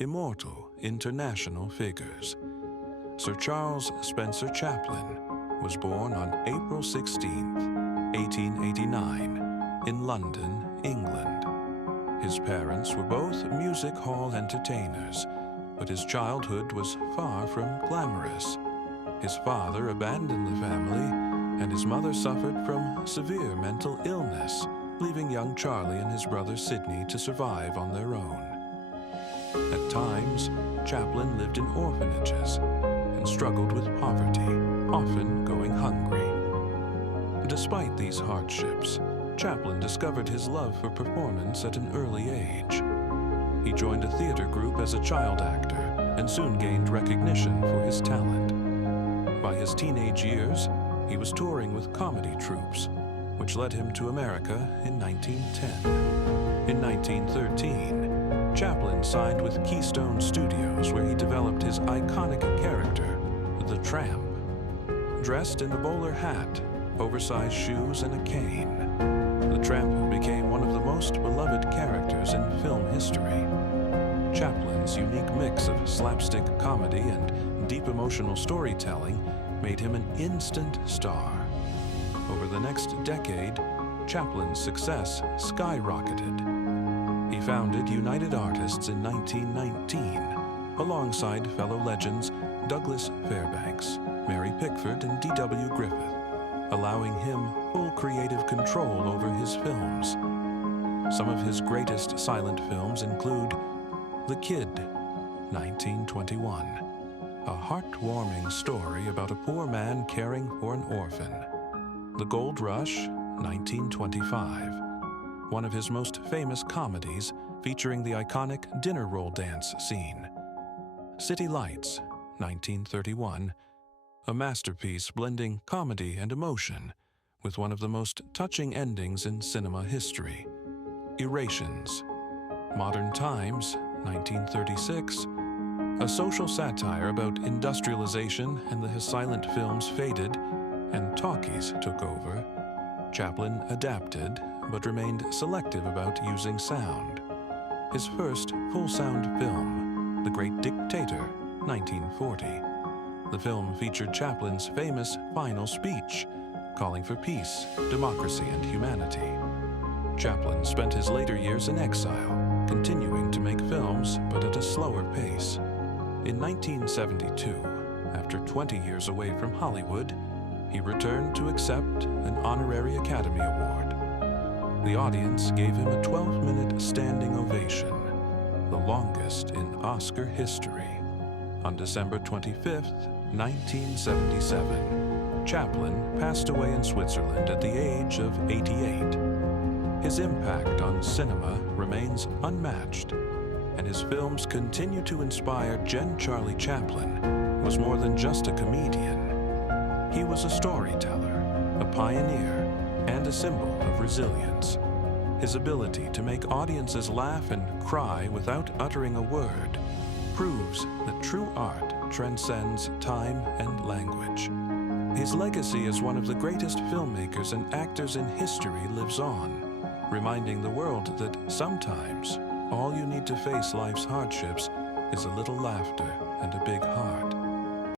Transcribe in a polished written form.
immortal international figures. Sir Charles Spencer Chaplin was born on April 16, 1889, in London, England. His parents were both music hall entertainers, but his childhood was far from glamorous. His father abandoned the family, and his mother suffered from severe mental illness, leaving young Charlie and his brother Sidney to survive on their own. At times, Chaplin lived in orphanages and struggled with poverty, often going hungry. Despite these hardships, Chaplin discovered his love for performance at an early age. He joined a theater group as a child actor and soon gained recognition for his talent. By his teenage years, he was touring with comedy troupes, which led him to America in 1910. In 1913, Chaplin signed with Keystone Studios, where he developed his iconic character, the Tramp. Dressed in a bowler hat, oversized shoes, and a cane, the Tramp became one of the most beloved characters in film history. Chaplin's unique mix of slapstick comedy and deep emotional storytelling made him an instant star. Over the next decade, Chaplin's success skyrocketed. He founded United Artists in 1919, alongside fellow legends Douglas Fairbanks, Mary Pickford, and D.W. Griffith, allowing him full creative control over his films. Some of his greatest silent films include The Kid, 1921, a heartwarming story about a poor man caring for an orphan. The Gold Rush, 1925, one of his most famous comedies featuring the iconic dinner roll dance scene. City Lights, 1931, a masterpiece blending comedy and emotion with one of the most touching endings in cinema history. Erations, Modern Times, 1936, a social satire about industrialization and the silent films faded and talkies took over. Chaplin adapted, but remained selective about using sound. His first full-sound film, The Great Dictator, 1940. The film featured Chaplin's famous final speech, calling for peace, democracy, and humanity. Chaplin spent his later years in exile, continuing to make films, but at a slower pace. In 1972, after 20 years away from Hollywood, he returned to accept an honorary Academy Award. The audience gave him a 12-minute standing ovation, the longest in Oscar history. On December 25, 1977, Chaplin passed away in Switzerland at the age of 88. His impact on cinema remains unmatched, and his films continue to inspire. Charlie Chaplin was more than just a comedian. He was a storyteller, a pioneer, and a symbol of resilience. His ability to make audiences laugh and cry without uttering a word proves that true art transcends time and language. His legacy as one of the greatest filmmakers and actors in history lives on, reminding the world that sometimes all you need to face life's hardships is a little laughter and a big heart.